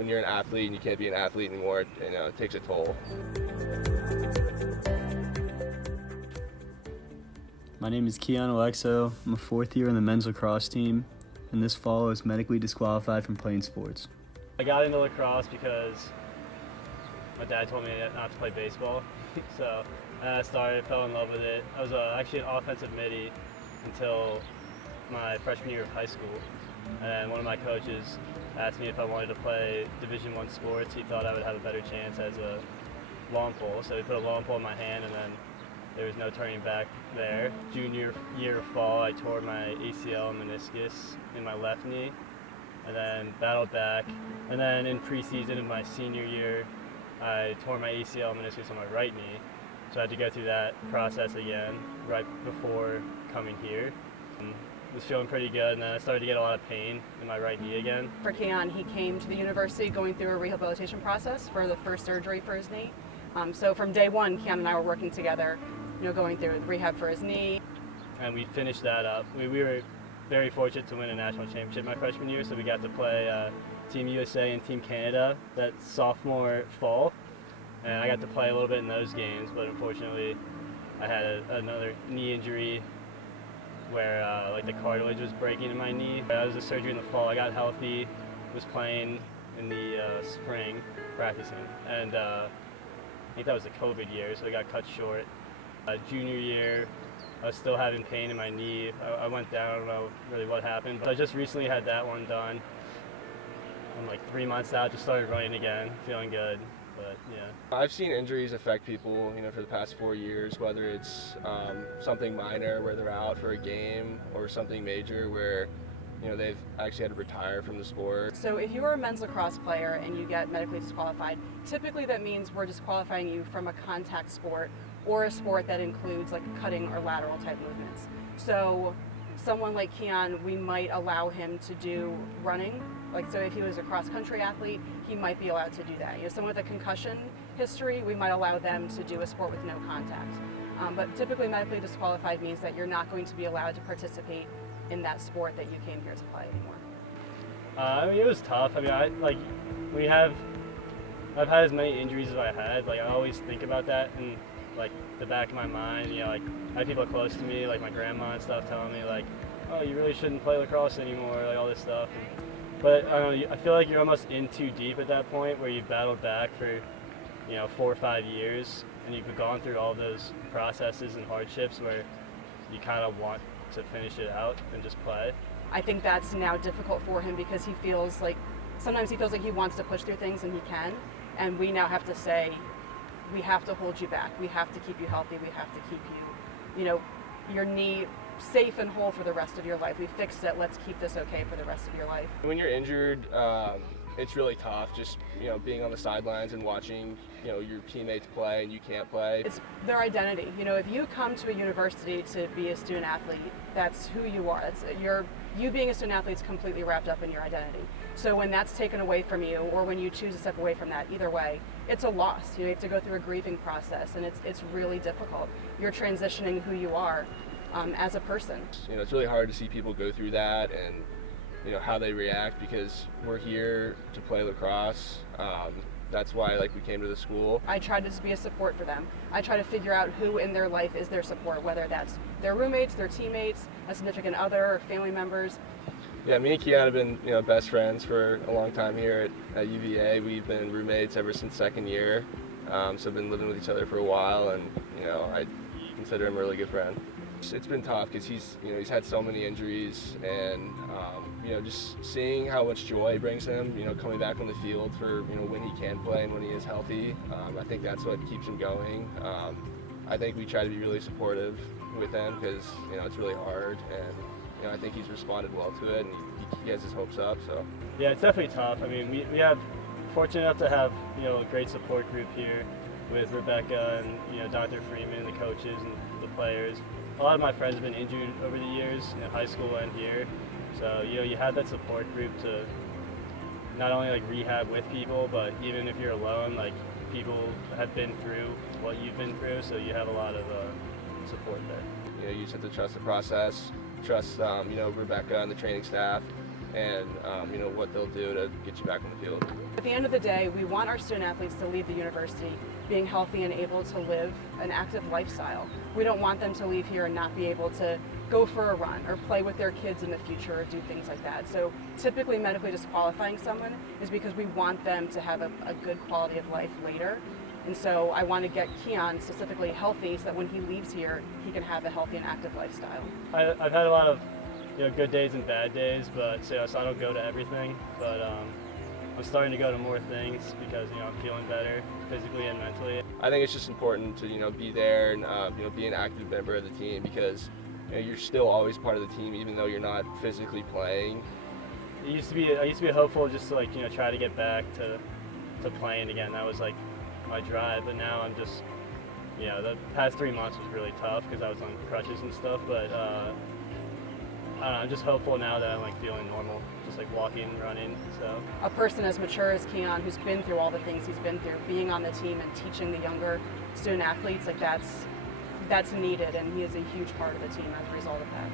when you're an athlete and you can't be an athlete anymore, it takes a toll. My name is Kian Olexo. I'm a fourth year in the men's lacrosse team, and this fall I was medically disqualified from playing sports. I got into lacrosse because my dad told me not to play baseball. So I started, fell in love with it. I was actually an offensive midi until my freshman year of high school. And one of my coaches asked me if I wanted to play Division I sports. He thought I would have a better chance as a lawn pole. So he put a lawn pole in my hand, and then there was no turning back there. Junior year of fall, I tore my ACL and meniscus in my left knee, and then battled back. And then in preseason of my senior year, I tore my ACL and meniscus on my right knee. So I had to go through that process again right before coming here. Was feeling pretty good, and then I started to get a lot of pain in my right knee again. For Kian, he came to the university going through a rehabilitation process for the first surgery for his knee. So from day one, Kian and I were working together, going through rehab for his knee. And we finished that up. We were very fortunate to win a national championship my freshman year, so we got to play Team USA and Team Canada that sophomore fall. And I got to play a little bit in those games, but unfortunately I had another knee injury where the cartilage was breaking in my knee. I was a surgery in the fall. I got healthy, was playing in the spring, practicing, and I think that was the COVID year, so I got cut short. Junior year, I was still having pain in my knee. I went down, I don't know really what happened, but I just recently had that one done. I'm like 3 months out, just started running again, feeling good. But yeah. I've seen injuries affect people, for the past 4 years, whether it's something minor where they're out for a game or something major where, they've actually had to retire from the sport. So if you're a men's lacrosse player and you get medically disqualified, typically that means we're disqualifying you from a contact sport or a sport that includes like cutting or lateral type movements. So someone like Kian, we might allow him to do running. So if he was a cross-country athlete, he might be allowed to do that. Someone with a concussion history, we might allow them to do a sport with no contact. But typically medically disqualified means that you're not going to be allowed to participate in that sport that you came here to play anymore. It was tough. I've had as many injuries as I had. I always think about that in the back of my mind. I had people close to me, like my grandma and stuff, telling me oh, you really shouldn't play lacrosse anymore, all this stuff. But I don't know, I feel like you're almost in too deep at that point where you've battled back for 4 or 5 years, and you've gone through all those processes and hardships where you kind of want to finish it out and just play. I think that's now difficult for him because sometimes he feels like he wants to push through things and he can, and we now have to say, we have to hold you back, we have to keep you healthy, we have to keep you, your knee safe and whole for the rest of your life. We fixed it, let's keep this okay for the rest of your life. When you're injured, it's really tough just, being on the sidelines and watching, your teammates play and you can't play. It's their identity. If you come to a university to be a student athlete, that's who you are. You being a student athlete is completely wrapped up in your identity. So when that's taken away from you, or when you choose to step away from that, either way, it's a loss. You have to go through a grieving process, and it's really difficult. You're transitioning who you are as a person. It's really hard to see people go through that and how they react, because we're here to play lacrosse. That's why we came to the school. I try to just be a support for them. I try to figure out who in their life is their support, whether that's their roommates, their teammates, a significant other, or family members. Yeah, me and Kian have been best friends for a long time here at UVA. We've been roommates ever since second year, so been living with each other for a while, and I consider him a really good friend. It's been tough because he's had so many injuries, and just seeing how much joy it brings him, coming back on the field for when he can play and when he is healthy. I think that's what keeps him going. I think we try to be really supportive with him because it's really hard, and I think he's responded well to it, and he has his hopes up. So yeah, it's definitely tough. We have fortunate enough to have a great support group here with Rebecca and Dr. Freeman, the coaches and the players. A lot of my friends have been injured over the years in high school and here, so you have that support group to not only rehab with people, but even if you're alone, people have been through what you've been through, so you have a lot of support there. You just have to trust the process, trust Rebecca and the training staff, and what they'll do to get you back on the field. At the end of the day, we want our student athletes to leave the university being healthy and able to live an active lifestyle. We don't want them to leave here and not be able to go for a run or play with their kids in the future or do things like that. So typically medically disqualifying someone is because we want them to have a good quality of life later. And so I want to get Kian specifically healthy so that when he leaves here, he can have a healthy and active lifestyle. I've had a lot of good days and bad days, but so I don't go to everything. But I'm starting to go to more things because I'm feeling better physically and mentally. I think it's just important to be there and be an active member of the team because you're still always part of the team even though you're not physically playing. I used to be hopeful just to try to get back to playing again. That was like my drive, but now I'm just the past 3 months was really tough because I was on crutches and stuff. But I don't know, I'm just hopeful now that I'm feeling normal, just walking, running. So a person as mature as Kian, who's been through all the things he's been through, being on the team and teaching the younger student athletes, that's needed, and he is a huge part of the team as a result of that.